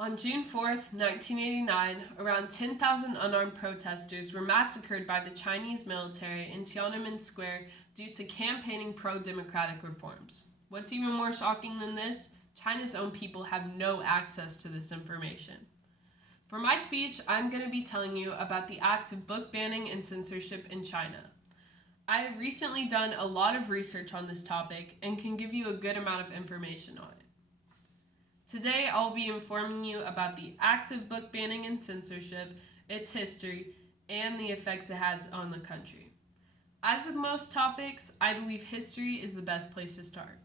On June 4th, 1989, around 10,000 unarmed protesters were massacred by the Chinese military in Tiananmen Square due to campaigning pro-democratic reforms. What's even more shocking than this? China's own people have no access to this information. For my speech, I'm going to be telling you about the act of book banning and censorship in China. I have recently done a lot of research on this topic and can give you a good amount of information on it. Today, I'll be informing you about the act of book banning and censorship, its history, and the effects it has on the country. As with most topics, I believe history is the best place to start.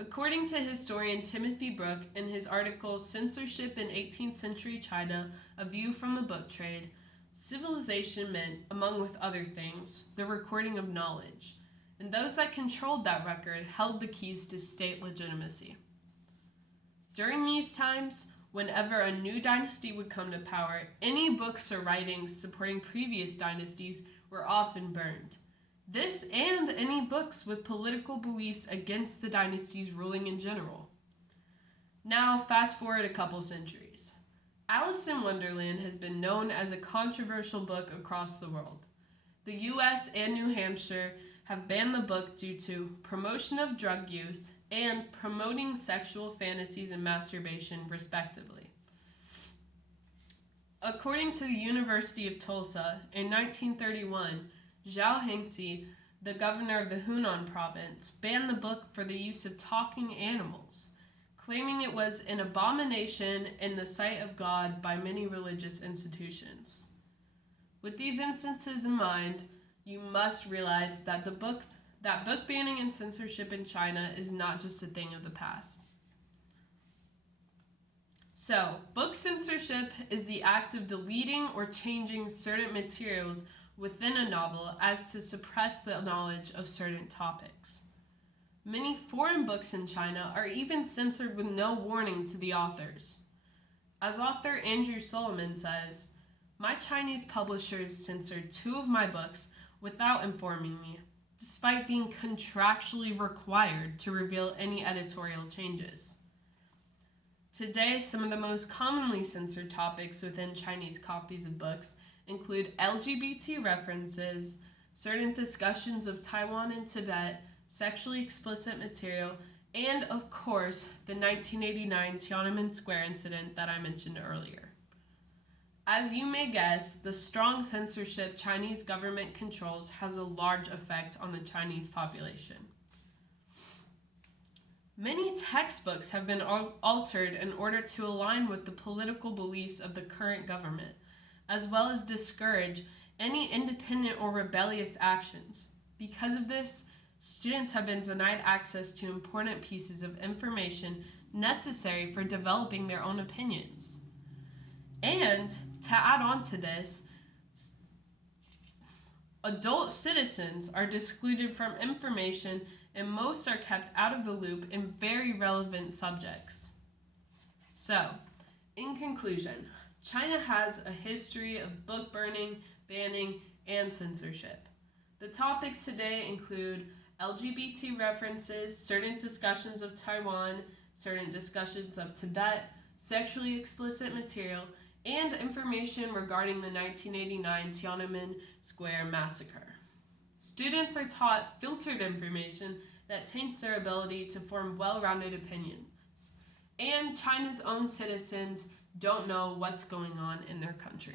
According to historian Timothy Brook in his article Censorship in 18th Century China, A View from the Book Trade, civilization meant, among with other things, the recording of knowledge, and those that controlled that record held the keys to state legitimacy. During these times, whenever a new dynasty would come to power, any books or writings supporting previous dynasties were often burned. This and any books with political beliefs against the dynasty's ruling in general. Now, fast forward a couple centuries. Alice in Wonderland has been known as a controversial book across the world. The US and New Hampshire have banned the book due to promotion of drug use and promoting sexual fantasies and masturbation, respectively. According to the University of Tulsa, in 1931, Zhao Hengti, the governor of the Hunan province, banned the book for the use of talking animals, claiming it was an abomination in the sight of God by many religious institutions. With these instances in mind, you must realize that book banning and censorship in China is not just a thing of the past. So, book censorship is the act of deleting or changing certain materials within a novel as to suppress the knowledge of certain topics. Many foreign books in China are even censored with no warning to the authors. As author Andrew Solomon says, "My Chinese publishers censored 2 of my books without informing me, despite being contractually required to reveal any editorial changes." Today, some of the most commonly censored topics within Chinese copies of books include LGBT references, certain discussions of Taiwan and Tibet, sexually explicit material, and, of course, the 1989 Tiananmen Square incident that I mentioned earlier. As you may guess, the strong censorship Chinese government controls has a large effect on the Chinese population. Many textbooks have been altered in order to align with the political beliefs of the current government, as well as discourage any independent or rebellious actions. Because of this, students have been denied access to important pieces of information necessary for developing their own opinions. And to add on to this, adult citizens are excluded from information and most are kept out of the loop in very relevant subjects. So, in conclusion, China has a history of book burning, banning, and censorship. The topics today include LGBT references, certain discussions of Taiwan, certain discussions of Tibet, sexually explicit material, and information regarding the 1989 Tiananmen Square massacre. Students are taught filtered information that taints their ability to form well-rounded opinions, and China's own citizens don't know what's going on in their country.